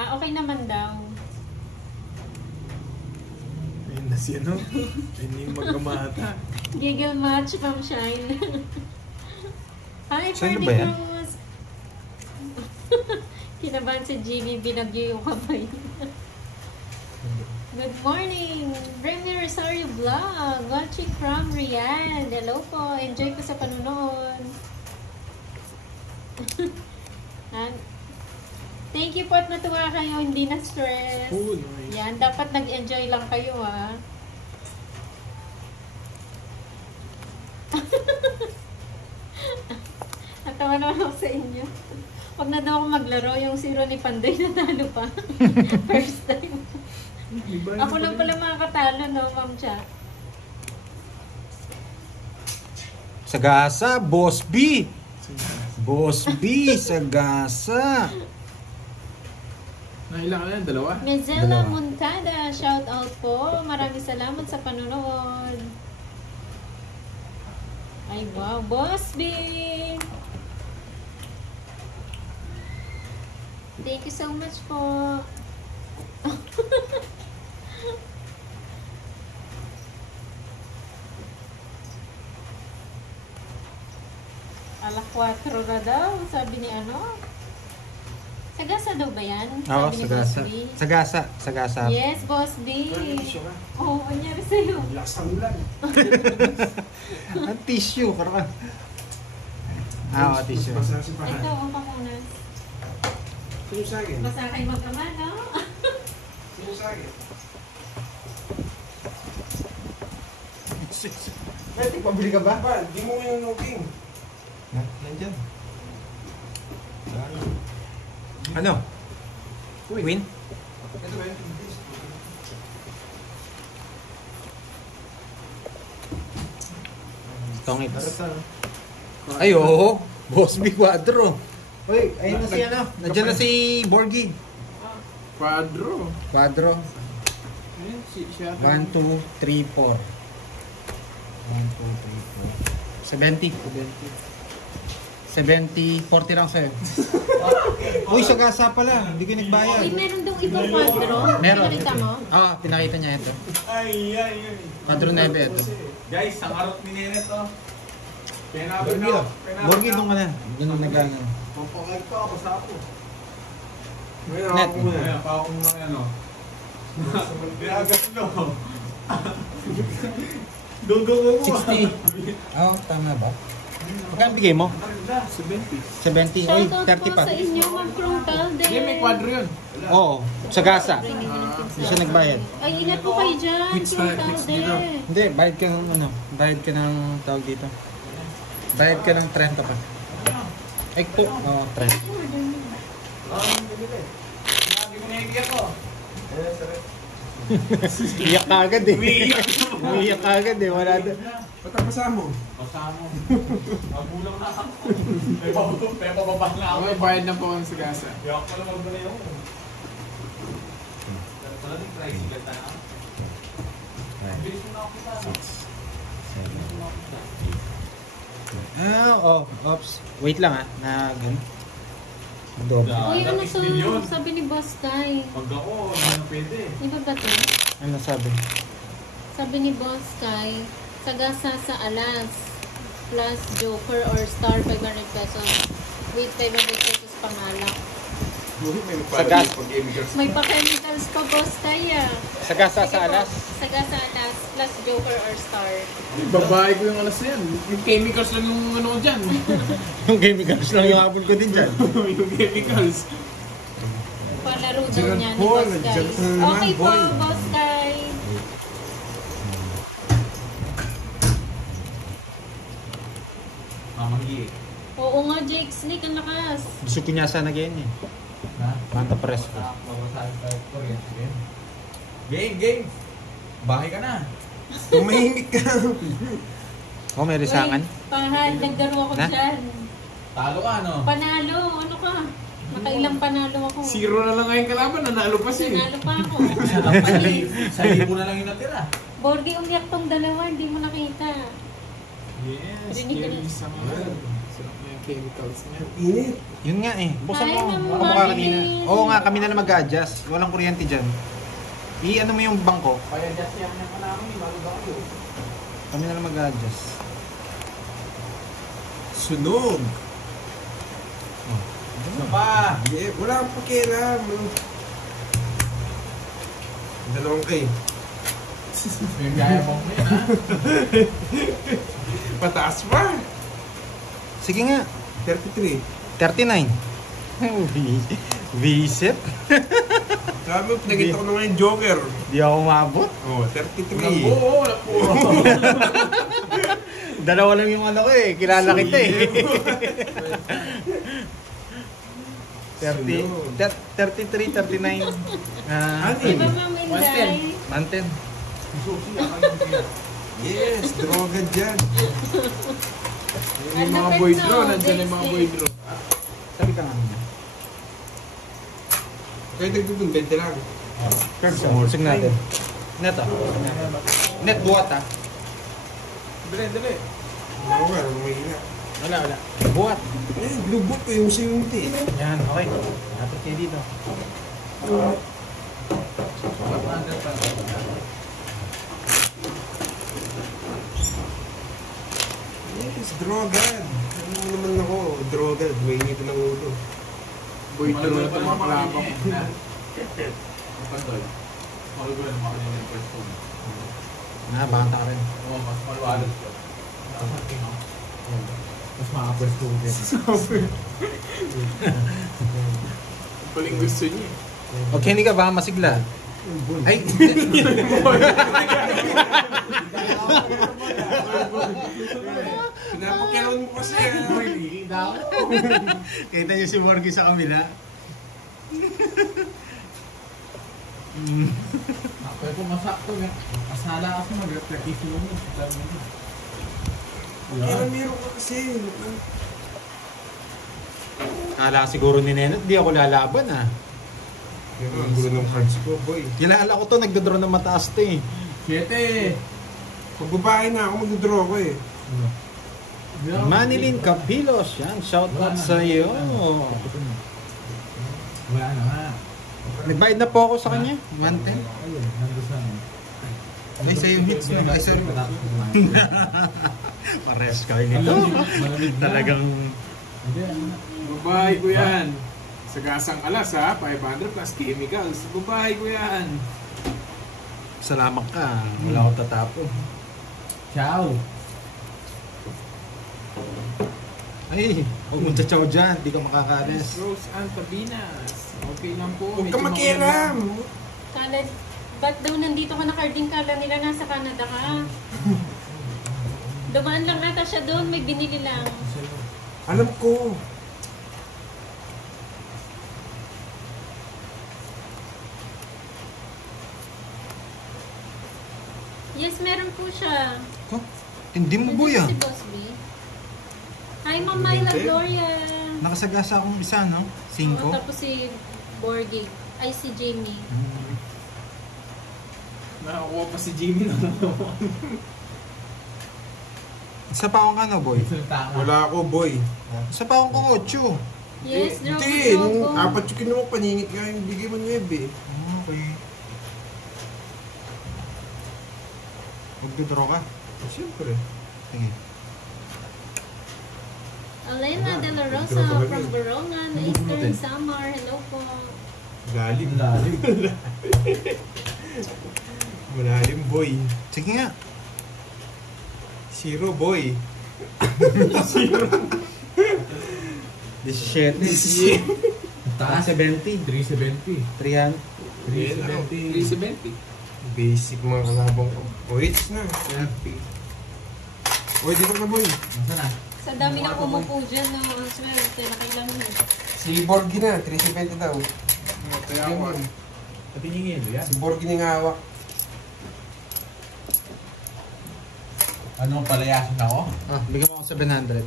Okay naman daw. Ayun na si ano. Hindi magkamata. Giggle match from Shine. Hi, Sino Ferdy ba yan? Cruz. Kinabahan si Jimmy, binagyo yung kamay. Good morning! Remy Rosario Vlog, watching from Riyadh. Hello po, enjoy ko sa panunood. And thank you po at natuwa kayo, hindi na stress. Oh, nice. Yan, dapat nag-enjoy lang kayo ha. Natawa naman ako sa inyo. Huwag na daw ako maglaro, yung zero ni Panday natalo pa. First time. Ako lang pala makakatalo, no, Ma'am Cha? Sagasa, Boss B. Boss B, Sagasa. Nailangan na yan, dalawa. Mezella Dalawa. Montada, shout out po. Maraming salamat sa panonood. Ay, wow, Boss B! Thank you so much po. Alas 4 na daw, sabi ni ano. Sagasa daw ba yan? Oo, Sabi ni Sagasa. Boss B. Sagasa, Sagasa. Yes, Boss B. Oo, anyari sa'yo. Lakas ng ulan. Ang tissue, karang. Tissue. Basa si Fahad. Ito, ang pamunas. Sino sa akin? Basta kayo magkama, no? Sino sa akin? Pwede, pabili ka ba? Ba, di mo yung looking. Nandiyan. Ano? Win? Ito ba yung Tongit. Ay, oo. Boss B Quadro. Uy, ayun na si ano. Nandiyan na si Borgie. Quadro. Quadro. Ayun, siya. 1, 2, 3, 4. 1, 2, 3, 4. 70. 70, 40 lang sa'yo. Uy, Sagasa pala. Hindi ko nagbayad. Uy, meron daw ibang kwadro. Meron. Pinakita mo? Pinakita niya ito. Ay. Quadro 9 ito. Guys, ang harap ni Nene to. Penabot Borgie, na. Borgie doon ka na. Doon nagano. Pampakag ka ako sa ako. Ngayon, Net. ako muna. Ayan, pa akong mga ano. Binagas no. Go. 60. Tama ba? Magkano bigay mo? 70. 70. Uy, Shoutout 30 po pa. sa inyo, Ma'am Crontal din. Hindi, may quadro yun. Oo, Sagasa. Hindi siya nagbayad. Ay, ingat po kayo dyan, Quits na, Crontal quits dito. din. Hindi, bayad ka ng ano, bayad ka ng tawag dito. Bayad ka ng 30 pa. Ay po, 30. Lagi mo naiiyak ko. Iyak ka agad eh. Iyak ka agad eh, wala doon. Ba't ang basa mo? Kasama. Magulang na ako. May pababa na ako. Okay, bayad na po ang sagasa. Iyak ko naman ba na yun? Talagang tricycle na ako. Bilis mo na ako kita. Oops. Wait lang na ganun. Doble. Uy, ano Dapat to? million. Sabi ni Boss Kai. Pag ako, hindi na pwede. Iba ba to? Ano sabi? Sabi ni Boss Kai, Sagasa sa alas plus Joker or Star 500 pesos with 500 pesos pangalak. Sagas. May pa-chemicals pa, Boss Kai ah. Sagasa Sige sa po, alas. Sagasa alas plus Joker or Star. Babae ko yung alas na yan. Yung chemicals lang yung ano ko dyan. Yung gaming cards lang yung habol ko din dyan. Yung chemicals. Palaro daw Gerard niya ni Paul, Boss Kai. Gerard naman, Okay po, boy. Boss Kai. Mamanggi. Oo nga, Jake Snake, ang lakas. Gusto ko niya sana ganyan eh. Ha? Manta press ko. Mabasahin tayo ko rin. Game. Bahay ka na. Tumahimik ka. Oh, may risangan. Uy, Pahal, naglaro ako Na? dyan. Talo ka, no? Panalo, ano ka? Nakailang panalo ako. Zero na lang ngayon kalaban. Nanalo pa siya. Nanalo pa ako. Sa libo na lang yung natira. Borgi, umiyak tong dalawa, hindi mo nakita. Yes. Rinig ka na. Scary sa mga. Sarap na yan. chemicals nga. Init. Yun nga eh. Buksan Hi, mo. Ma'am Baka mukha kanina. Marilyn. Oo nga, kami na lang mag-adjust. Walang kuryente dyan. I-ano mo yung bangko. Kaya just yan yung namin, bago ba kayo? Kami na lang mag-adjust. Sunog. Ano Pa! Yeah, wala akong pakialam. Dalawang kay. May gaya mo yan, ha? Pataas pa. Sige nga. 33. 39. Visit? Sabi mo, pinakita ko na nga yung Joker. Di ako mabot. Oh, Walang 33. buo, walang puro. Dalawa lang yung ano ko eh. Kilala kita eh. 33, 39. Di ba, Ma'am Inday? Mountain. Yes, droga dyan. Yung mga boy draw, nandiyan yung mga boy draw. Sabi ka nga. Kaya nagdudun, 20 lang. Sige natin. Neto. Net buhat ah. Dali, dali. Oo nga, mahina. Wala. Buhat. Eh, lubot ko yung sinunti. Yan, okay. Dapat kayo dito. Yes, drogad. Ano mo naman ako, drogad. May init ng ulo. Boy draw na ito mga kalabang. Pantoy. Mahal ko na naman kanina yung first phone. Banta ka rin. Oo, mas maluwalas ko. Mas makapwes ko din. Paling gusto niya. Okay, hindi ka ba masigla? Ay! Pinapakialaman mo kasi. Kita niyo si Morgie sa kamila. Kaya kung masakto, kasala kasi mag-reflective mo. Kailan meron ka kasi. Kala siguro ni Nenot, di ako lalaban ah. Yan ang gulo ng cards ko, boy. Kilala ko to, nagdodraw ng mataas to eh. 7! Pag babae na ako, magdodraw ko eh. Manilyn Capilos, yan. Shout out sa iyo. Wala na nga. Nagbayad na po ako sa kanya. 110. Ayun, nandun sa ano. Ay, sa yung hits mo. Ay, sorry. Pares kayo nito. Talagang... Babae ko yan. Sa gasang alas ha, 500 plus chemicals. Babae ko yan. Salamat ka. Wala akong tatapo. Ciao. Ay, huwag mong tsaw dyan. Di ka makakalis. Rose Antabinas. Okay lang po. Huwag medyo ka makialam. Kala, ba't daw nandito ka nakarding? Kala nila nasa Canada ka. Dumaan lang ata siya doon, may binili lang. Alam ko. Yes, meron po siya. Ko? Hindi mo boy ah. Si Boss B. Hi, Ma'am Myla Gloria. Nakasagasa akong isa, no? 5. Oo, tapos si Borgie. Ay, si Jamie. Nakakuha pa si Jimmy na Isa pa akong ano, boy? Wala ako, boy. Isa pa akong 8. Yes, Drogo. Hindi, nung apat yung kinuha, paningit nga yung bigay mo 9 eh. Okay. Magdodraw ka? Siyempre. Sige. Elena De La Rosa Draw talaga from eh. Borongan, Eastern Samar. Hello po. Lalim. Lalim. Malalim, boy. Sige nga. 0, boy. 17. Taas. 70. 370. 300. 370. Basic mga kalabang ko. O, hits na. Happy. O, dito na, boy. Masa na? Sa dami na umupo dyan, no? Ang swerte, nakailang na. Si Borgie na, 370 daw. Kaya ako. Pati ningin, yan. Si Borgie na nga hawak. Anong palayasin ako? Ah, bigyan mo ako 700.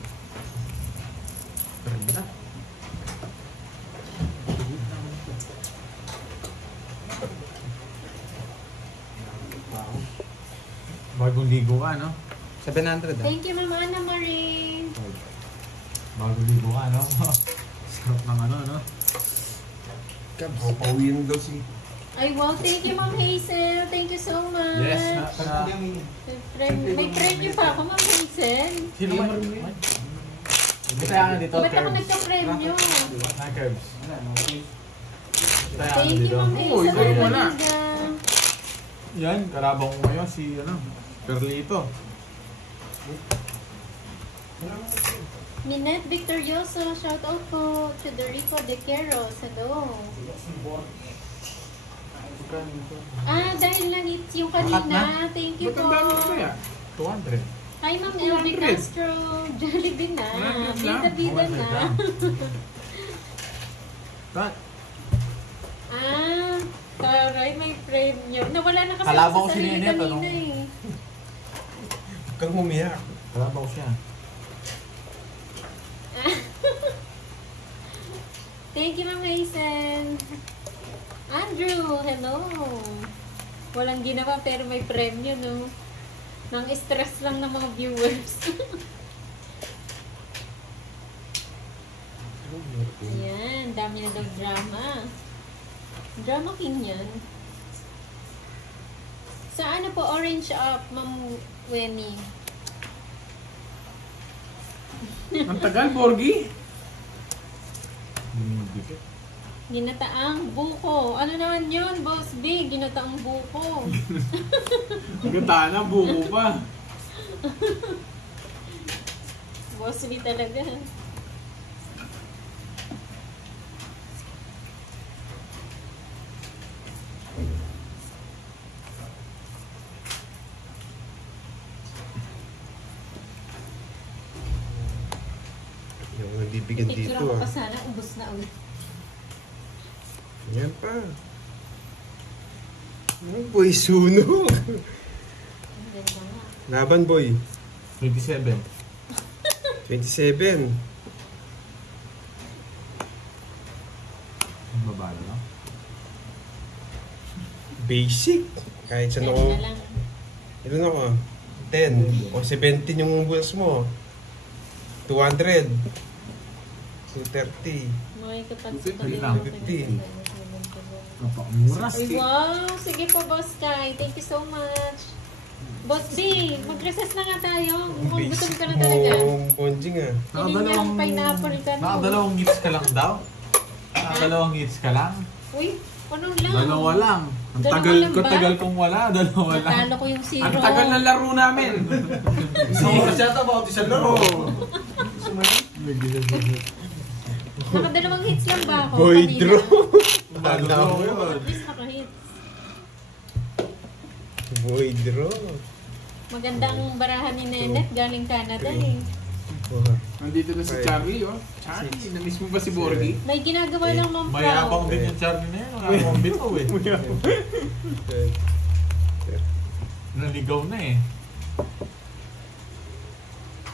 Bagong ligo ka, no? 700 ah. Thank you, Ma'am Ana Marie. Bago ligo ka, no? Sarap ng ano, no? Pauwiin daw si... Ay, wow. Thank you, Ma'am Hazel. Thank you so much. Yes, na. May premyo pa ako, Ma'am Hazel. Sino ba? May kaya nga dito, Ba't ako Curbs. nagka-premyo? Na, Curbs. Thank you, Ma'am Hazel. Oo, ikaw wala. Talaga. Yan, karabang ko ngayon si, ano, Perlito. Ninette Victorioso, shout out po to Dorico De Queros. Hello. Dahil lang hits yung kanina. Thank you Ba't po. ang dami ko kaya? 200. Hi, Ma'am LB 200. Castro. Jollibee na. 100 lang. Bida-bida na. Tat. Taray, may premium. Nawala na kasi Kalaban ako ko sa si sarili Ninette, kanina ano? eh. Huwag kang humiyak. Kalaban ko siya. Thank you, Ma'am Hazen. Andrew, hello. Walang ginawa pero may premyo, no? Nang stress lang ng mga viewers. Ayan, dami na daw drama. Drama king yan. Sa ano po, orange up, Ma'am Weni. Ang tagal, Borgie. Binibigit. Ginataang buko. Ano naman yun, Boss B? Ginataang buko. Gata na, buko pa. Boss B talaga. Yung nabibigyan Picture dito ako ah. pa sana, ubos na ulit. Yan pa. Ano boy, sunog. Ang ganda nga. Laban boy. 27. 27. Ang babala, no? Basic. Kahit saan Yan ako. na lang. Ilan ako? 10. O 17 yung bulls mo. 200. 230. May kapatid Fifty lang. 15. Napakamuras. Ay, wow! Sige po, Boss Kai. Thank you so much. Boss B, mag-recess na nga tayo. Mukhang gutom ka na talaga. Bonjing ah. Hindi niya ang pineapple ka. no? Nakadalawang hits ka lang daw? Nakadalawang hits ka lang? Uy, ano lang? Dalawa lang. Ang Dalawa tagal lang ko, ba? tagal kong wala. Dalawa lang. Natalo ko yung zero. Ang tagal ng laro namin. Nakadalawang hits lang ba ako? Boy, kanina? draw. Talo Tanda ko ko. yun. At least naka-hits. Boy, draw. Maganda ang barahan ni Nenet. Galing Canada eh. Nandito na si Charlie, oh. Charlie, na-miss mo ba si Borgie? May ginagawa lang ng Mayabang proud. din yung Charlie na yun. Mayabang bitaw eh. Naligaw na eh.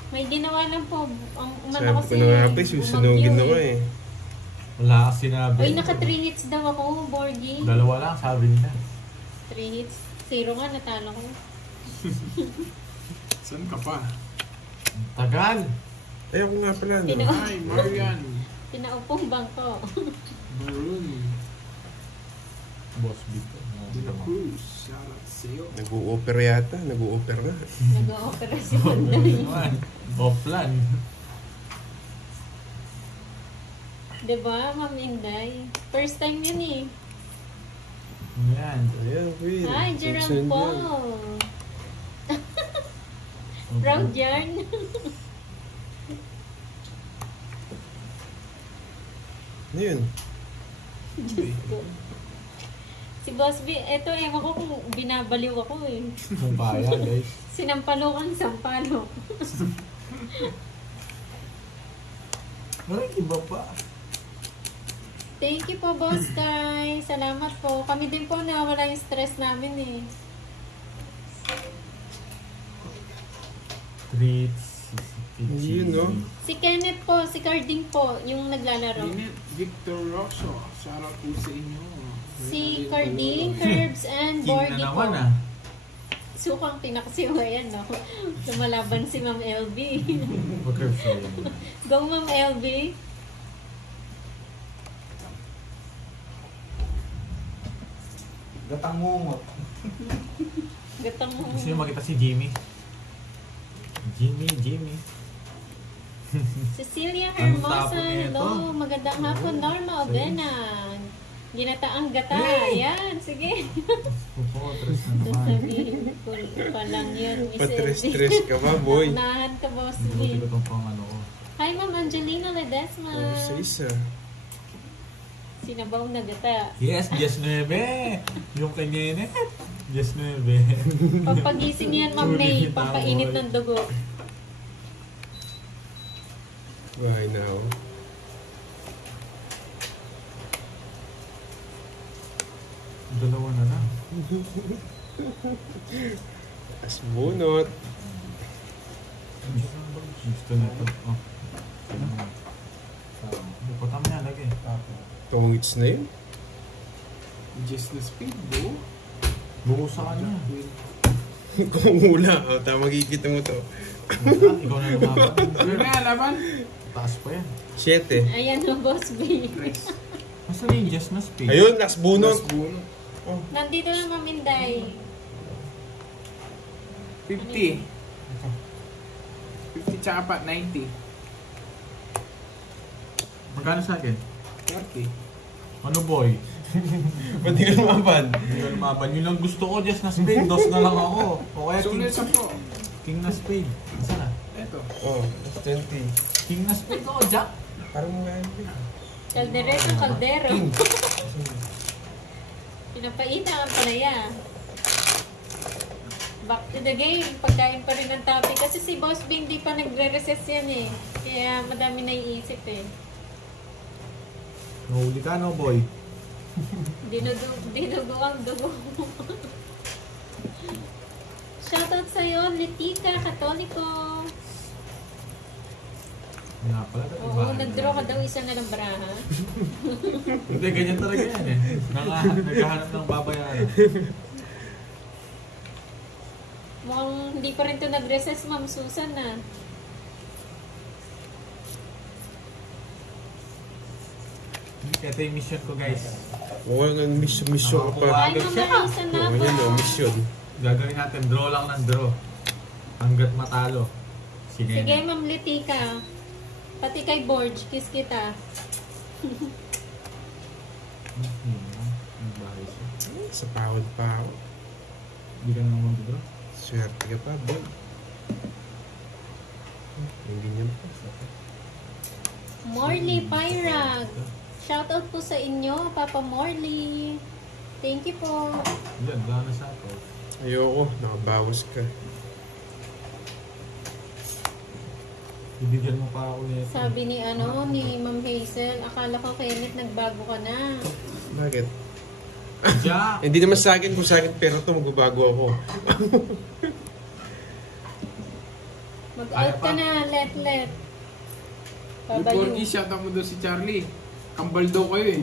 May ginawa lang po. Ang umano Sabi kasi. ko na nga ba, susunugin na bumagyo nga eh. Wala ka sinabi. Uy, naka 3 hits daw ako, Borgie. Dalawa lang, sabi nila. 3 hits. 0 nga, natalo ko. Saan ka pa? Ang tagal. Ay, ako nga pala. No? Hi, Marian. Pinaupong bangko. Maroon. Boss Bito. De la Cruz. Shout out sa'yo. Nag-o-offer yata. Nag-o-offer na. Nag-o-opera si Panday. Offline. Diba, Ma'am Inday? First time yun eh. Yan. Ayan, Will. Hi, Jerome Susunod yan. Paul. Proud yarn. Ano yun? Si Boss B, eto ewan ko kung binabaliw ako eh. Kung kaya, guys. Sinampalokang sampalok. Walang iba pa. Thank you po, Boss Kai. Salamat po. Kami din po nawala yung stress namin eh. Treats. Yun, no? Si Kenneth po, si Carding po, yung naglalaro. Linet Victor Rosso. Shout out po sa inyo. Si Carding, Curbs, and King na Borgie po. naman ah. Sukang pinakasiwayan, no? Lumalaban si Ma'am LB. Okay, so Go, Ma'am LB. gatang mungot. Gatang mo. Gusto nyo makita si Jimmy? Jimmy. Cecilia Ang Hermosa, tapo nito. hello. Magandang hapon, Norma Ovena. Ginataang gata. Yan, sige. Pupotres na naman. Sasabihin ko pa lang yun, Miss Patres-tres ka ba, boy? Unahan ka, Boss Buti B. ko itong pang ano ko. Hi, Ma'am Angelina Ledesma. Oh, isa. Sinabaw na gata. Yes, Yes 9. Yung kanya yun eh. Yes 9. Pagpagising yan, Ma'am May, pampainit ng dugo. Why now? Dalawa na lang. As bunot. Gusto na ito. Oh. Bukotam niya lagi. Tongits na yun. Just the speed, bro. Buko sa kanya. Kung hula, oh, makikita mo to. Ikaw na lumaban. Ano na, laban? Taas pa yan. 7. Ayan o, Boss B. Nice. Masa na yung Yes na speed? Ayun, last bunot. Last bunot. Nandito na, Ma'am Inday. 50. 50 tsaka pa, 90. Magkano sa akin? 30. Ano boy? Pati ka lumaban. Hindi ko lumaban. Yun ang gusto ko, Yes na speed. Dos na lang ako. O kaya Sulit sa po. King na speed. Asa na? Eto. Oh, that's 20. King na speed ako, Jack. Parang mga Kalderero, kaldero. King. Pinapaita ang palaya. Back to the game. Pagkain pa rin ng topic. Kasi si Boss Bing di pa nagre-recess yan eh. Kaya madami naiisip eh. Nahuli ka, no boy? Dinugo ang dugo. Shoutout sa'yo, Letica Katoliko. Nga pala. Oo, nag-draw ka daw isa na ng baraha. Hindi, ganyan talaga yan eh. Naghahanap ng babayaran. Mukhang hindi pa rin to nag-recess, Ma'am Susan na. Ito yung mission ko, guys. Oo, mission ka pa. Ay, Marisa na Oo, yan o, mission. Gagawin natin, draw lang ng draw. Hanggat matalo. Sige, Sinena. Ma'am Letica. Pati kay Borge, kiss kita. Ang bahay siya. Sa pawad pa ako. Hindi ka naman mag-draw. Swerte ka pa, boy. Hindi niyan pa. Morley Pyrag. Shoutout po sa inyo, Papa Morley. Thank you po. Yan, wala na sa ako. Ayoko, nakabawas ka. Bibigyan mo pa ako nito. Sabi ni Ma'am Hazel, akala ko Kenneth nagbago ka na. Bakit? Jack! Hindi naman sa akin, kung sa akin pero to magbabago ako. Mag-out ka na, let. Yung Babayo. Porky, shoutout mo doon si Charlie. Kambal daw kayo eh.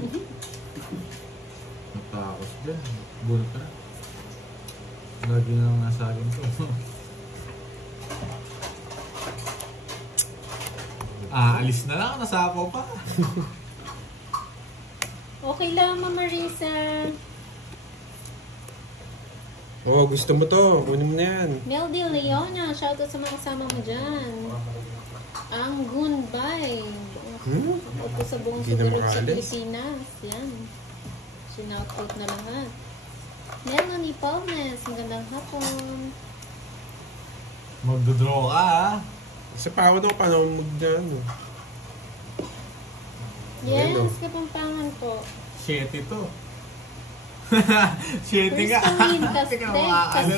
Natakot dyan. Bulot ka na. Lagi na lang nasa akin to. Alis na lang. Nasapaw pa. Okay lang, Ma'am Marisa. Oo, gusto mo to. Kunin mo na yan. Meldy Leona, shoutout sa mga kasama mo dyan. Ang Gunbay. Opo sa buong Gina sugarot sa Morales. Pilipinas. Yan. Sinoutout na lahat. Melanie Palmes, magandang hapon. Magdodraw ka ha. Sa pawad ako, paano ako mag-ano? Yes, Hello. Kapampangan po. 7 to. 7 ka. Crystalline Teka, Casteg,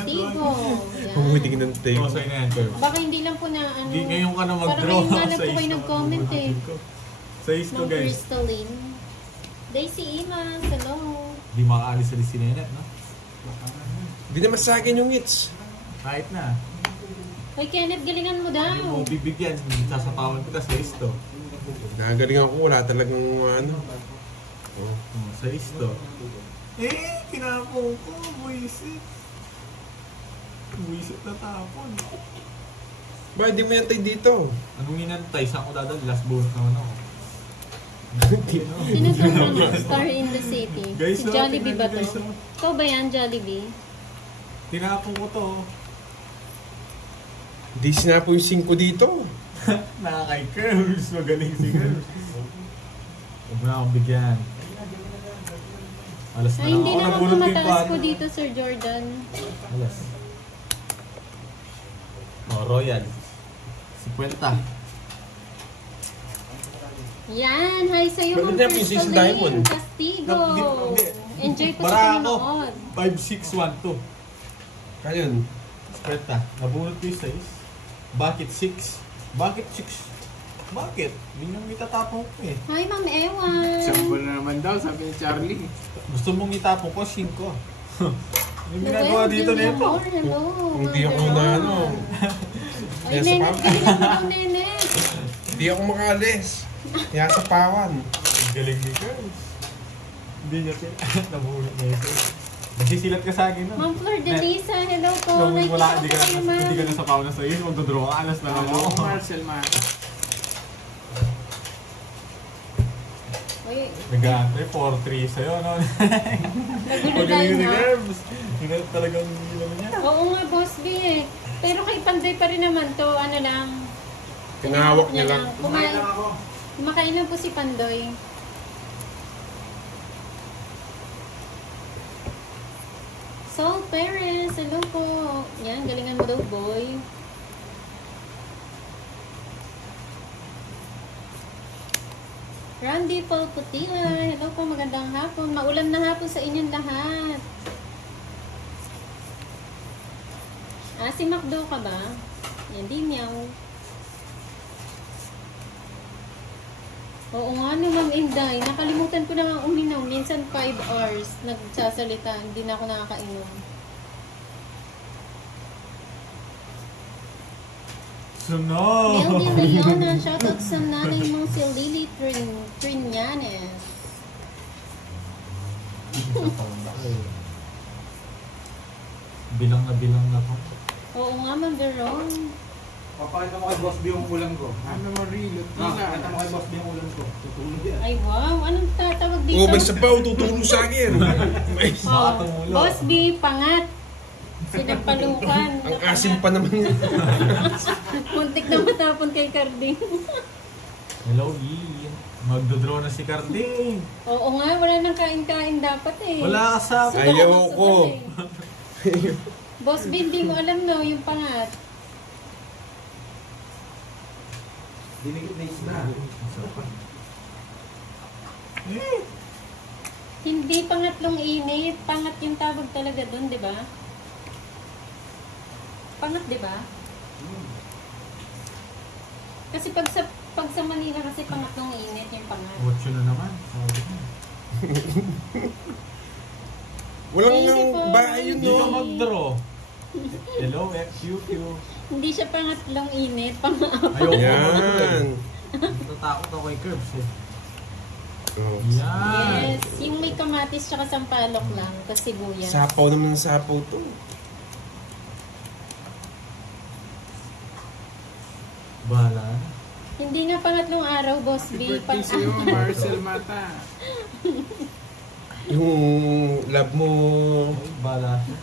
Castigo. Pumuti Yan. ka ng tape. Oh, sa'yo na yan, Sir. Baka hindi lang po na ano. Hindi ngayon ka na Parang mag-draw. ngayon nga lang po kayo nag-comment eh. Sa isto, Ng guys. Crystalline. Daisy Imas, hello. Hindi makaalis sa Sinenet, no? Hindi naman sa akin yung hits. Kahit na. Hoy Kenneth, galingan mo daw. Hindi mo bibigyan. Sasapawan kita sa isto. Nagaling ako, wala talagang ano. Oh. Oh, sa isto. Kinapong ko, buisit. Buwisit na tapon. Ba, di mo yantay dito. Anong inantay? Saan ko dadali? Last bonus naman ako. Sino itong star in the city? Guys, Si Jollibee ba to? guys, oh. Ikaw ba yan, Jollibee? Tinapon ko to. Di sinapo yung 5 dito. Nakakay Curves. Magaling si Curves. Huwag mo na akong bigyan. Alas na Ay, lang hindi ako. naman Nabunot yung tumataas pan. ko dito, Sir Jordan. Alas. Oh, Royal. 50. Yan, hi sa'yo, Bakit Ma'am niya pisis Crystalline diamond? Castigo. Hindi. Enjoy po Bara sa ako. panonood. 5-6-1-2. Ayun. 50. Nabunot ko yung 6. Bakit 6? Bakit 6? Bakit? Hindi nang itatapon ko eh. Hi, Ma'am Ewan. Sampo na naman daw, sabi ni Charlie. Gusto mong itapon ko, 5. Yung Noel ginagawa dito Villamor, nito. hello. Hindi Ma'am ako Veron. na ano. Ay, Yes, Nenet, ma'am. galingan mo daw, Nenet. Hindi ako makaalis. Kaya sa pawan. Ang galing ni Curves. Hindi niya nabunot niya ito. Nasisilat ka sa akin no? Ma'am Flor de Lisa, hello po. Nung wala, Nakikita ko kayo, ma'am. hindi ka nasa pauna sa iyo. Magdodraw ka, alas na lang Hello, ako. Marcel Mata. Uy, Nag-aantay, 4-3 sa'yo, no? nagulo Magaling tayo si na. Curves. Yun na talagang ano niya. Oo nga, Boss B eh. Pero kay Panday pa rin naman to, ano lang. Tinawak niya lang. Kumakain lang po si Pandoy. Sol Perez, hello po. Yan, galingan mo daw, boy. Randy Paul Putila, hello po, magandang hapon. Maulan na hapon sa inyong lahat. Si Macdo ka ba? Yan, di meow. Oo nga no, Ma'am Inday. Nakalimutan ko na nga uminom. Minsan 5 hours nagsasalita. Hindi na ako nakakainom. Sunog! Meldy Leona, shoutout sa nanay mong si Lily Triñanes. Bilang na po. Oo nga, Ma'am Veron. Papakita mo kay Boss B yung ulam ko. Ano mo rin? Papakita mo kay Boss B yung ulam ko. Tutulog yan. Ay, wow. Anong tatawag dito? Oo, may sabaw. Tutulong sa akin. May- Oh, tumulo. Boss B, pangat. Sinampalukan. Ang asim pa naman yun. Muntik na matapon kay Carding. Hello, E. Magdodraw na si Carding. Oo nga, wala nang kain-kain dapat eh. Wala ka sa... Sugal Ayaw na ko. sugal eh. Boss B, hindi mo alam no, yung pangat. Dinikit na isda. Hindi pangatlong init. Pangat yung tawag talaga doon, di ba? Pangat, di ba? Kasi pag sa Manila kasi pangatlong init yung pangat. Watch yun na naman. Sabi ko. Walang Thank you nang po. bahay yun, Hindi ka no? mag-draw. Hello, XQQ. Hindi siya pangatlong init, pangapat. Ayoko Yan. Natatakot ako kay Curbs eh. Oh. Yan. Yes, yung may kamatis tsaka sampalok lang, kasi sibuyas. Sapaw naman ng sapaw to. Bahala na. Hindi nga pangatlong araw, Boss Happy B. birthday sa'yo, Marcel Mata. Yung love mo, Ay, bahala siya.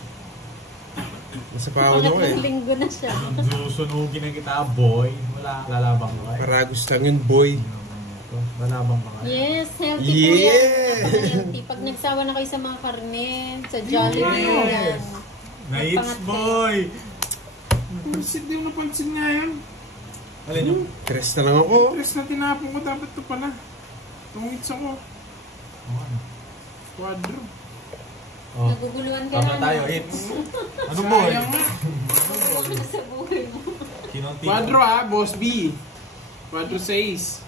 nasa pahaw niyo Pangatlong eh. linggo na siya. Susunugin na kita, boy. Wala, lalabang ka kayo. Paragos lang yun, boy. Lalabang ka kayo. Yes, healthy po Yeah! yan. Healthy. Pag nagsawa na kayo sa mga karne, sa Jollibee, Yes! yan. Nights, Magpangat kayo. boy! Pansin din na pansin nga yan. Alin yung? Tres na lang ako. Tres na tinapon ko, dapat ito pala. Tungits ako. Oh, ano? Quadro. Oh. Naguguluhan ka Tama na. tayo, hits. Ano, boy? Sayang nga. Naguguluhan ka sa buhay mo. Kinonti. Quadro Boss B. Quadro 6.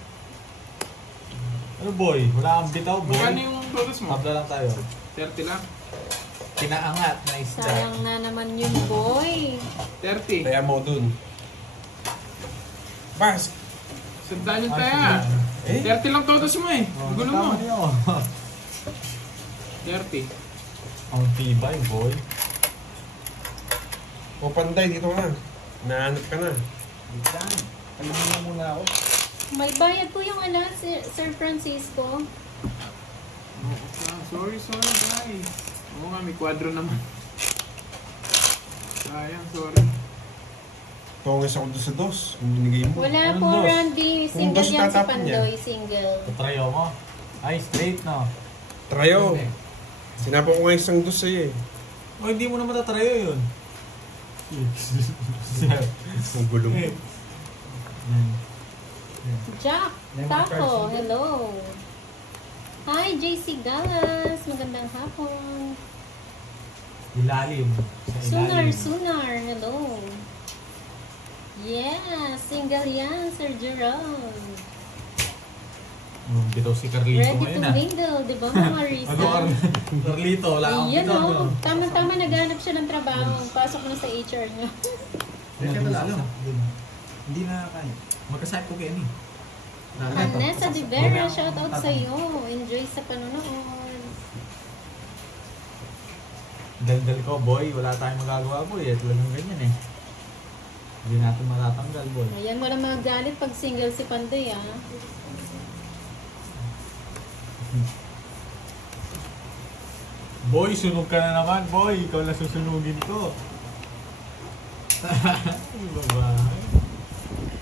Ano, boy? Wala kang bitaw, boy. Magkano yung todos mo? Tabla lang tayo. 30 lang. Kinaangat na isda. Sayang na naman yun, boy. 30. Kaya mo dun. Bas! Sandaan yung taya. Eh? 30 lang todos mo eh. Oh, Gulo mo. tama niyo. 30. Ang tibay, boy. O Panday, dito ka na. Nahanap ka na. Wait lang. Palimin na muna ako. May bayad po yung Sir Francisco. Sorry guys. Oo nga, may kwadro naman. Sayang, sorry. Tawagis ako doon sa dos. Kung binigay mo. Wala Anong po, dos? Randy. Kung Single dos yan si tatapon niya. Pandoy. Single. Tatrayo mo. Ay, straight no. Trayo. Sinabi ko nga isang dos sa'yo eh. O, hindi mo na matatrayo yun. Ang gulong. Jack Taco, hello. Hi, JC Galas. Magandang hapon. Ilalim. Sa ilalim. Sunar, hello. Yeah, single yan, Sir Jerome. Bitaw si Carlito Ready ngayon to mingle, di ba mga Risa? Carlito, wala akong Ayan bitaw. o, tama-tama naghanap siya ng trabaho. Pasok na sa HR niya. Hindi na kaya. Magkasayap ko kayo ni. Vanessa De Vera, shoutout sa'yo. Enjoy sa panonood. Daldal ko, boy. Wala tayong magagawa, boy. Talagang ganyan eh. Hindi natin matatanggal, boy. Ayan, walang mga galit pag single si Pandoy, ah. Boy, sunog ka na naman, boy. Ikaw na susunugin ko. Babae.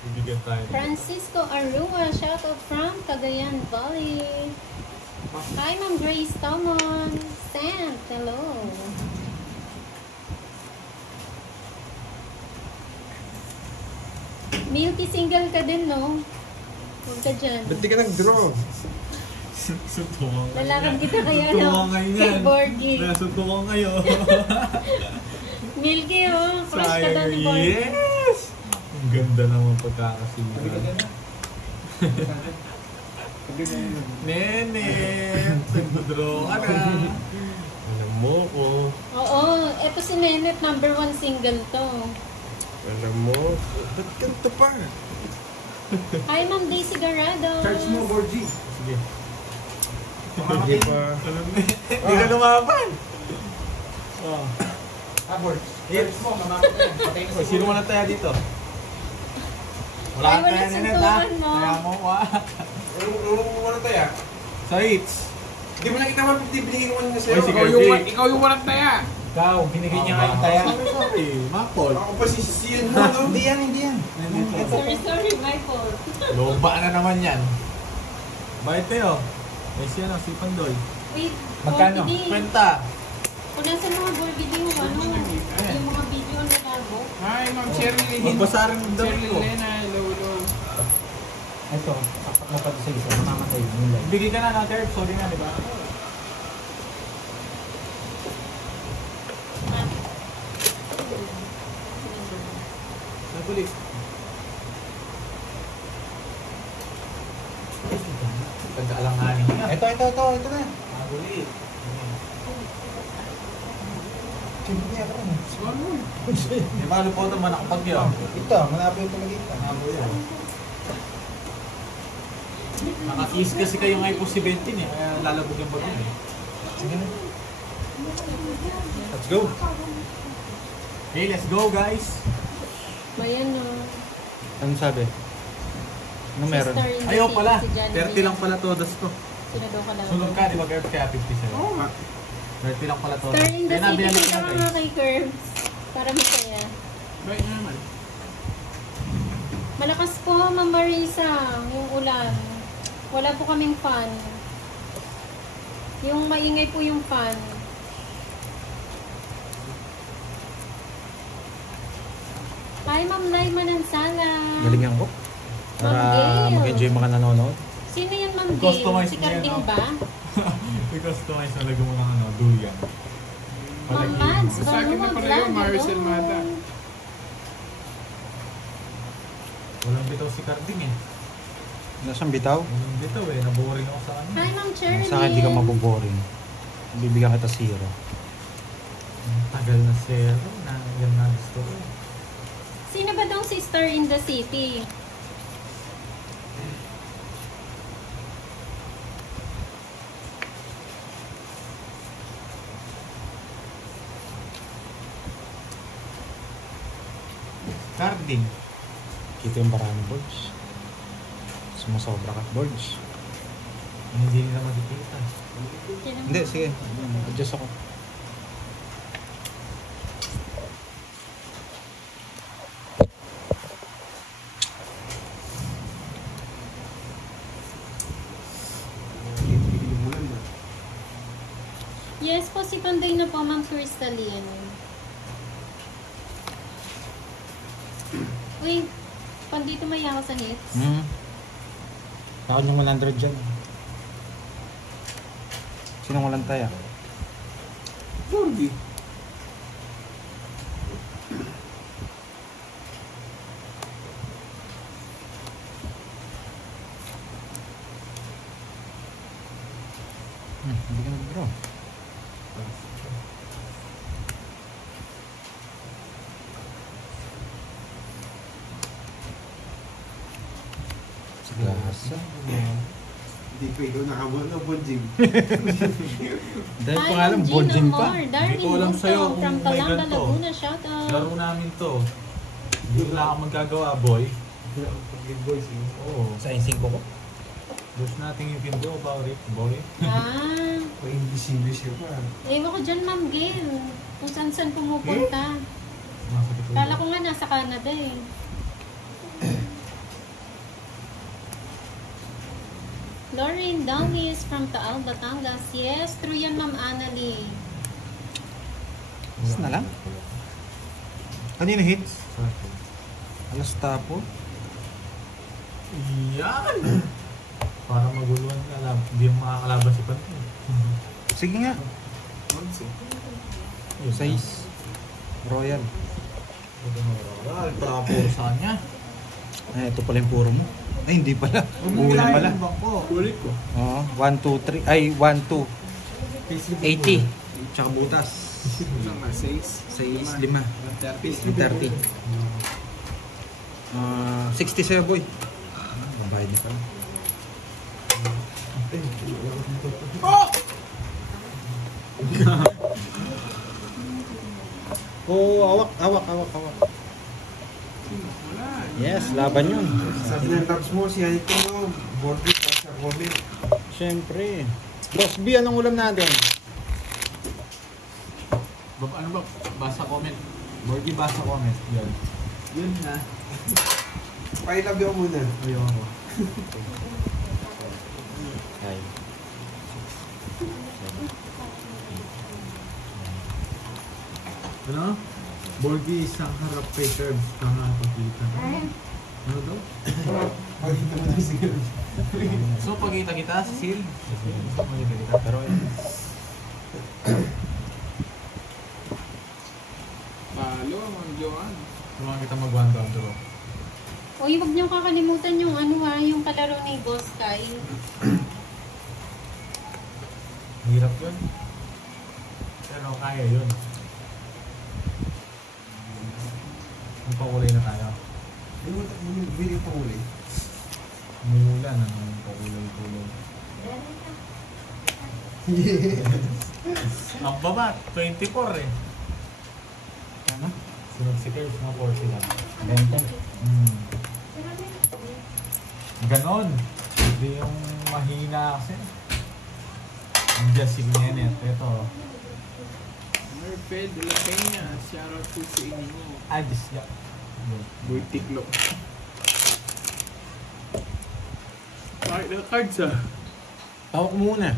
Bibigyan tayo. Francisco Arua, shoutout from Cagayan Valley. Hi, Ma'am Grace Tomon. Sant, hello. Milky, single ka din, no? Huwag ka dyan. Ba't di ka nag-draw? Sutungan Lalakad kita kaya, no? Sutungan ngayon Kay yan. Borgie. Sutungan ngayon. Milky, oh. Crush ka daw ni Borgie. Yes! Ang ganda naman pagkakasila. Nene! Nagdodraw ka na. Alam mo ko. Oo, eto si Nenet, number 1 single to. Alam mo. Ba't ganito pa? Hi, Ma'am Daisy Garado. Borgie. Sige. Hindi pa. Hindi ka lumaban. Oh. Borgie. Search mo, mamamatay. Patayin So, sino man tayo dito? Wala Ay, ka walang tayo Nenet ha? suntukan mo. Kaya mo wa. Ano tayo? Sa hits. Di mo nakita 150 binigay ko kanina Oy, sa'yo. sige. Ikaw yung walang taya. Ikaw, binigay niya nga yung taya. Sorry, Makol. Ako pa sisisiyan mo, no? Hindi yan. Sorry, my fault. Lomba na naman yan. Bayad kayo. May siya lang, si Pandoy. Wait, Magkano? Borgie. Kwenta. Kung nasa mga Borgie yung ano, yung mga video na nabo. Hi, Ma'am Shirley. Magbasa rin ng damit Shirley ko. Lena, hello. Ito, tapak mo pa sa isa, mamamatay. Bigay ka na ng curve, sorry na, di ba? Nagulis. Pagkaalanganin niya. Ito na. Nagulis. Siyempre ako na. Di ba, lupo naman ako pag yun. Ito, malapit ito magita. Nabo yan. Nakatiis kasi kayo ngayon po si Bentin eh, kaya lalabog yung bagong eh. Sige na. Let's go. Okay, let's go guys! Ayan o. Ano sabi? Ano meron? Sister in the Ayaw City, pala, si Johnny 30 lang pala todas to. Sino daw ka lang? Sunod ka, di ba Curve kaya 50 sa'yo? Oo nga. 30 lang pala todas. Star in the Kaya City, nabili kita na ka guys. nga kay Curbs. Para masaya. Bakit naman? Malakas po, Ma'am Marisa, yung ulan. Wala po kaming fan. Yung maingay po yung fan. Hi, Ma'am Laima Nansala. Galingan ko. Para Ma'am Gail. mag-enjoy mga nanonood. Sino yan, Ma'am Gail? Customize Si mo yan, Carding no? ba? I-customize na lagyan mo ng ano, duyan. Ma'am Mads, Sa akin na pala yun, Maricel Mata. Walang bitaw si Carding eh. Nasaan bitaw? Walang bitaw eh, naboring ako sa kanya. Hi, Ma'am Cherry. Sa akin, di ka maboboring. Bibigyan kita 0. Ang tagal na zero na yan na gusto ko. Sino ba daw si Star in the City? Carding. Kita yung barang boards. Sumusobra ka, boards. Hindi nila makikita. Hindi, sige. Adjust ako. Yes po, si Panday na po, Ma'am Crystalline. Uy, Panday tumaya ako sa hits. Takot yung 100 dyan. Sinong walang taya? Borgi. Hindi ka nag-draw. Gasa. Hindi ko ikaw nakabuo na bonjing. Dahil Hi, ko alam, Gina bonjing pa. Moore, Darling Hindi ko alam Gusto, sa'yo kung from may Calamba, ganito. Laguna, shoutout. Laro namin to. Hindi wala akong magagawa, boy. Big boys. Oo. Sa insing ko ko. There's nothing you can do about it, boy. Ah, May English ka pa. ewan ko dyan, Ma'am Gail. Kung saan pumupunta. Masakit ulo. Kala ko nga nasa Canada eh. Lauren Dalmis from Taal, Batangas. Yes, true yan, Ma'am Annalie. Hits na lang? Kanina hits? Sakit. Alas tapo? Yan! Para maguluhan ka lang. Hindi mo makakalaban si Pantin. Sige nga. Size. Royal. Wala, para puro sa kanya. Ay, ito pala yung puro mo. Ay, hindi pala. Uwi pala. Kulit ko. Oo. 1, 2, 3. Ay, 1, 2. 80. Tsaka butas. Isang nga, 6. 6, 5. 30. 60 sa'yo, boy. Mabayad niya pala. Oh, awak. Yes, laban yun. Sabi ng tabs mo, si Hanito mo, border pa sa comment. Siyempre. Boss B, anong ulam natin? Ano ba? Basa comment. Borgi, basa comment. Yan. Yun na. Pakilab yung muna. Ayaw ako. Ay. Ano? Borgi, isang harap kay Curbs. Tanga pakita. Ano daw? Pakita mo na sige. So, pagkita kita, Sil. Pagkita kita. Pero Talo, Ma'am Joanne. Tumahan kita mag-one round draw. Uy, huwag niyong kakalimutan yung yung kalaro ni Boss Kai. Hirap yun. Pero kaya yun. Magpakulay na tayo. Bili pa uli. Mula na ng pakulay-kulay. Ang baba, 24 eh. ano? Sunod si Curves, mga 40 lang. 20. Ganon. Hindi yung mahina kasi. Ang jasig na yan eh. Ito. Merped de la Peña. Shoutout po sa inyo. Adis ya. Boy Tiklo. Bakit na cards ah? Tawag ko muna.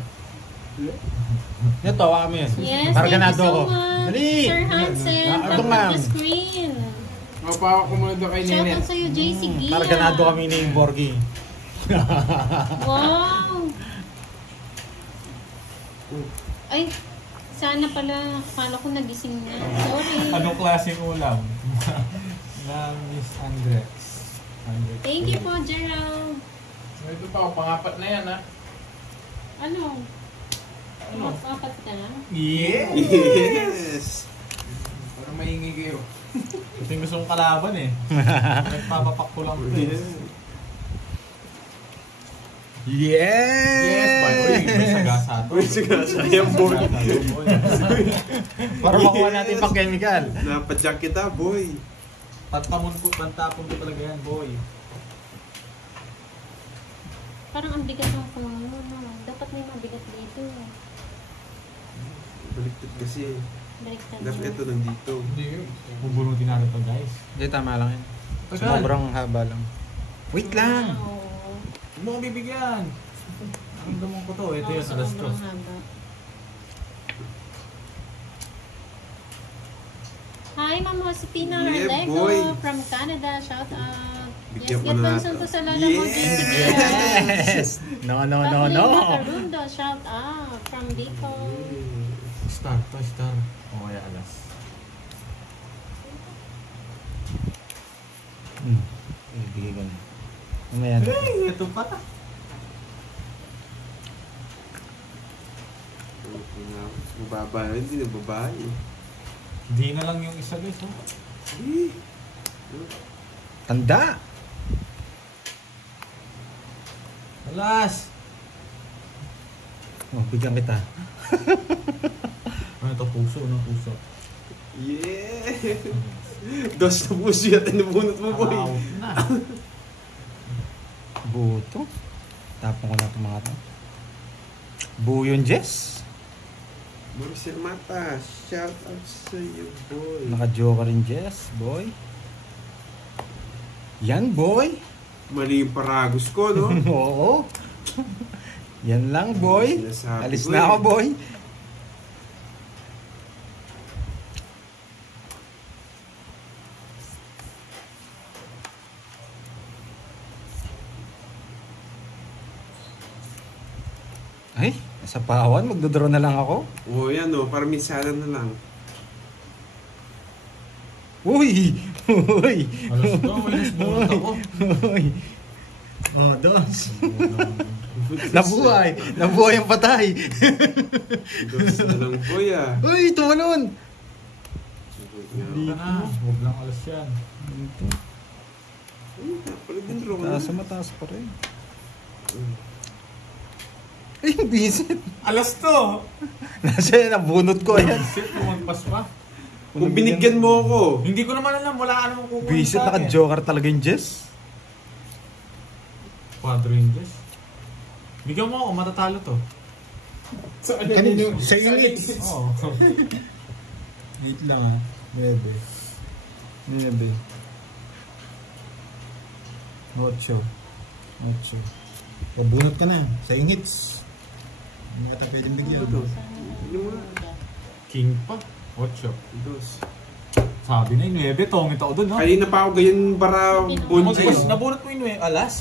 Ito, hawa kami yan. Yes, Para thank you ganado so ako. much. Dali! Sir Hansen, Ito from ma'am. the screen. Mapawa ko muna doon kay Nene. Shoutout sa'yo, JC Gia. Para ganado kami ni Borgi. Wow! Ay, sana pala, akala ko nagising na. Sorry. Anong klaseng ulam? Na Miss Andrex. Thank you po, Gerald. Ito pa, pangapat na yan ah. Ano? Ano? Apat ka na? Yeah! Yes! Para maingay kayo. Ito yung gusto kong kalaban eh. Nagpapapak ko lang ito eh. Yes! By the way, may sagasa ito. Uy, sige, sayang boy. Para makuha natin pang chemical. Napadyak kita, boy. Pantapon ko talaga yan, boy. Parang ang bigat ng phone mo, no? Dapat may mabigat dito. Baliktad kasi. Baliktad Dapat mo. ito nandito. Hindi yun. Bubunutin natin to, guys. Hindi, tama lang yan. Tagal. Sobrang haba lang. Wait lang! Oo. Huwag mo kong bibigyan. Naramdaman ko to. Ito yun, Oo, alas to. sobrang haba. Hi, Ma'am Josefina Yeah, Arlego boy. from Canada. Shout out. Bigyan Yes, ko get na Wilson ito. to sa lala mo. Yes! No, no, no, no! Matarundo, shout out from Bicol. Star to, star. O kaya alas. Bigay ko na. Mamaya na. Hey, ito pa. Mababa na, hindi na babae. Hindi na lang yung isa, guys. Oh. Eh, Tanda! Alas! Oh, bigyan kita. Ano ito? Puso, no? Puso. Yeah! Dos na puso yan, nabunot mo, boy. Out na. Buto. Tapon ko na itong mga to. Buo yun, Jess. Maricel Mata, shout out sa iyo, boy. Naka-joker rin, Jess, boy. Yan, boy. Mali yung paragos ko, no? Oo. Yan lang, boy. Sinasabi Alis ko na eh. ako, boy. Ay, sa pawan, magdodraw na lang ako. Oo, yan, no? Para minsanan na lang. Uy! Uy! Alas to, may nasbunot ako. Uy! Oh, dos. Nabuhay! Nabuhay ang patay! Dos na lang, boy, ah. Uy, tumalon! Ito na. Huwag lang alas yan. Pala din ro, no? Mataas pa rin. Ay, bisit! Alas to! Nasa nabunot ko, ayan. Shit, kumagpas pa. Kung binigyan mo ako, Hindi ko naman alam, wala ka namang kukunin Bisit, sa akin. naka-joker talaga yung Jess. Quadro Indes. Bigyan mo ako, matatalo to. Kanino? Sa unit. Oo. Wait lang ha. Bebe. Bebe. 8. Pabunot ka na. Sa hits. Hindi ka pwedeng bigyan. ito. Ano mo na? King pa. 8. Dos. Sabi na yung 9, tongit ako dun, ha? Kanina pa ako ganyan para bunji. Kumagpas, nabunot mo yung 9, alas.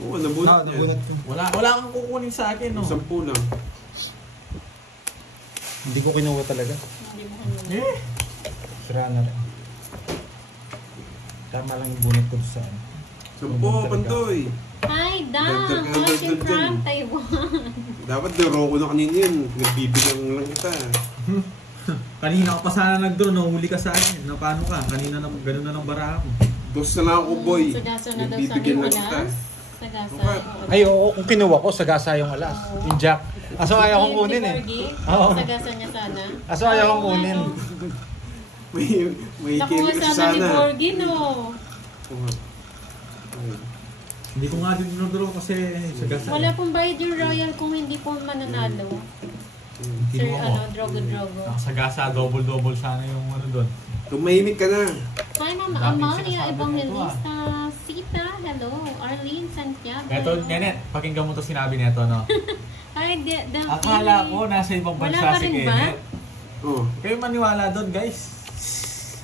Oo, nabunot yan. ko. Wala kang kukunin sa akin, no? 10 lang. Hindi ko kinuha talaga. Hindi mo kanina. Eh! Sira na rin. Tama lang yung bunot ko sa ano. 10, pantoy. Hi, Dam! Dagdag ka, Watching dagdag from dyan. Taiwan. Dapat duro ko na kanina yun. Nagbibigyan lang kita. Kanina ka pa sana nag-draw, nahuli ka sa akin. Na paano ka? Kanina na, ganun na ng baraha mo. Dos na lang ako, boy. Sagasa na daw sa Nagbibigyan aking lang kita. alas. Sagasa. Bakit? Ay, oo. Kung kinuha ko, sagasa yung alas. Yung jack. Aso ayaw kong kunin eh. Oo. Sagasa niya sana. Aso ayaw kong kunin. May Nakuha kemi kasi sana ni sana. Borgie, no? Hindi ko nga din draw kasi sa gasa. Wala pong bayad yung royal kung hindi po mananalo. Sir, Kinuha ko. Drogo. Nakasagasa, double-double sana yung ano doon. Tumahimik ka na. Hi, Ma'am Daming Amalia sinasabi Evangelista. Sita, hello. Arlene Santiago. Eto, Nenet, pakinggan mo to sinabi neto, no? Hi, Akala ko nasa ibang Wala bansa pa si rin ba? Kenneth. Oh. Kayo maniwala doon, guys.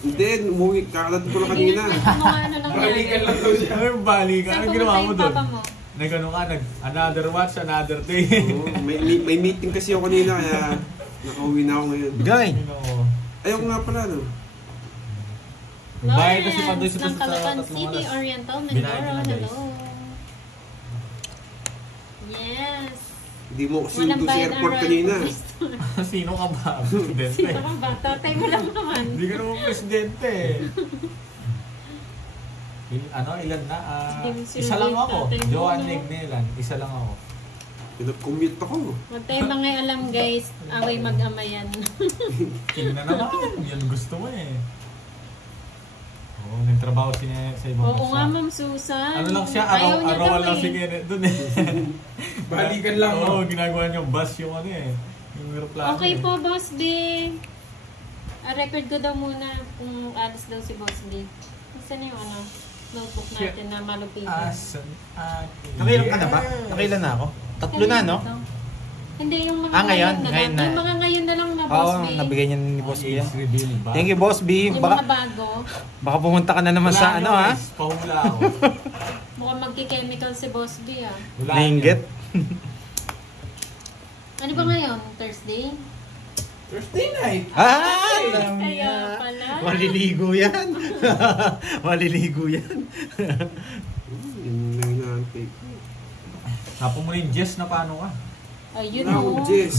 Hindi, umuwi. Kakalat ko lang kanina. Ano lang Balikan lang daw siya. Ano balikan? Saan Ano pumunta ginawa mo yung doon? papa mo? Nag-ano ka, another watch, another day. Oo, may meeting kasi ako kanina kaya nakauwi na ako ngayon. Guy! Ayoko nga pala, no? Bayad kasi pa doon Lawrence sa ng Calapan tatlong City, alas. Oriental, Binayad Mindoro. ko na, guys. Hello. Yes. Hindi mo ako Walang sinundo sa bayad ang airport Royal kanina. Police. Sino ka ba? Presidente. Sino ka ba? Tatay mo lang naman. Hindi ka naman presidente. Ilan na? Isa lang ako. Joan Negnelan. Isa lang ako. Pinag-commute ako. Huwag tayo mga alam guys, away mag-ama yan. King na naman. Yan gusto mo eh. Oo, nagtrabaho siya sa ibang Oo nga, bansa. Ma'am Susan. Ano lang siya, Ayaw niya araw-araw daw lang eh. si Kenneth dun eh. Balikan lang, Oo, no? ginagawa niyang bus yung ano eh. Yung aeroplano Okay eh. po, Boss B. Record ko daw muna kung alis daw si Boss B. Saan yung ano, notebook natin na malupitan? Asan akin? Nakailan ka na ba? Nakailan na ako? Tatlo na, no? Hindi, yung mga Ngayon? na Ngayon lang. na. Yung mga ngayon na lang na, Boss Oo, B. nabigay niya ni Boss B yan. Age reveal ba? Thank you, Boss B. Yung mga Baka, bago. baka pumunta ka na naman Wala sa nyo, ano, ha? guys. Pahula ako. Mukhang magki-chemical si Boss B, ah. Wala Nainggit. Ano ba ngayon? Thursday? Thursday night. Ah! alam Kaya niya. pala. Maliligo yan. Maliligo yan. Yun lang natin. Tapo mo yung Jess na paano ka? Ayun Wala o. akong Jess.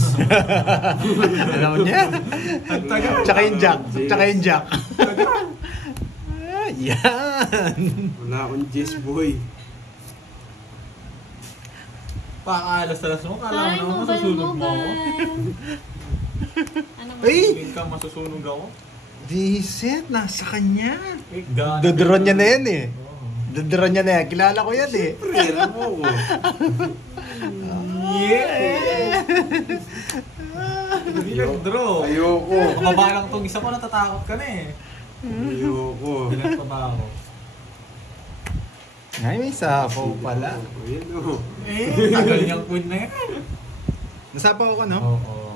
Alam niya. Ang tagal. Tsaka yung Jack. Tsaka yung Jack. Ah, yan. Wala akong Jess, boy. Pakaalas-alas mo, kala Hi, ko naman mobile, masusunog mo ako. Ano ba? Ay! Tingin ka masusunog ako. Vincent, nasa kanya. Eh, gana. Dodron niya na yan eh. Oo. Dodron niya na yan. Kilala ko yan eh. Pero mo ko. Yeah! Hindi nag-draw. Ayoko. Makababa lang tong isa ko, natatakot ka na eh. Ayoko. Bilang pa ba ako? Ay, may sapaw pala. Ayan o. Eh, tagal niyang queen na yan. Nasapaw ko, no? Oo.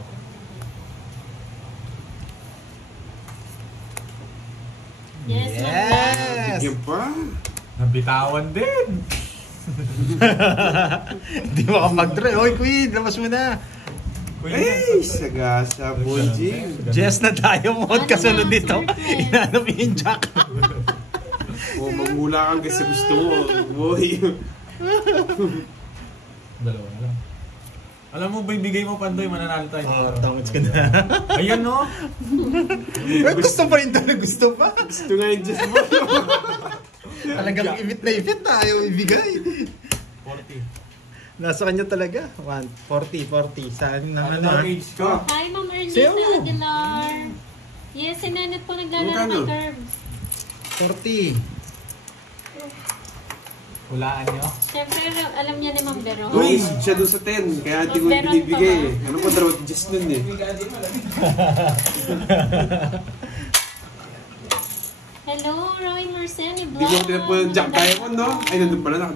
Yes, Yes. ma'am. Bigyan pa. Nabitawan din. Hindi mo ka mag-draw. Hoy, Queen, labas mo na. Queen Ay, sagasa, boy, Jim. Jess na tayo mo. Ano Kasunod na, dito. circle? Inanap yung Jack. O, magmula kang kasi gusto mo, boy. Dalawa na lang. Alam mo ba, ibigay mo Pandoy, mananalo tayo. Oh, tangos ka na. Ayan no. Gusto pa rin talaga. Gusto pa. Gusto nga yung Jess, boy. Talagang ibit na ayaw ibigay. 40. Nasa kanya talaga. 40. Saan Ano naman daw na? age ko? Hi, Ma'am Sa'yo. Ernesta Aguilar. Yes, si Nanette po naglalaro Magkano? ng curbs. 40. Hulaan nyo. Siyempre, alam niya ni Ma'am Vero. Uy, siya doon sa 10. Kaya di ko Meron binibigay. pa eh. Ano mo, draw Jess nun eh. Hello, Roy Marceni Hindi ko tinapo ng Jack Diamond, no? Ay, nandun pala.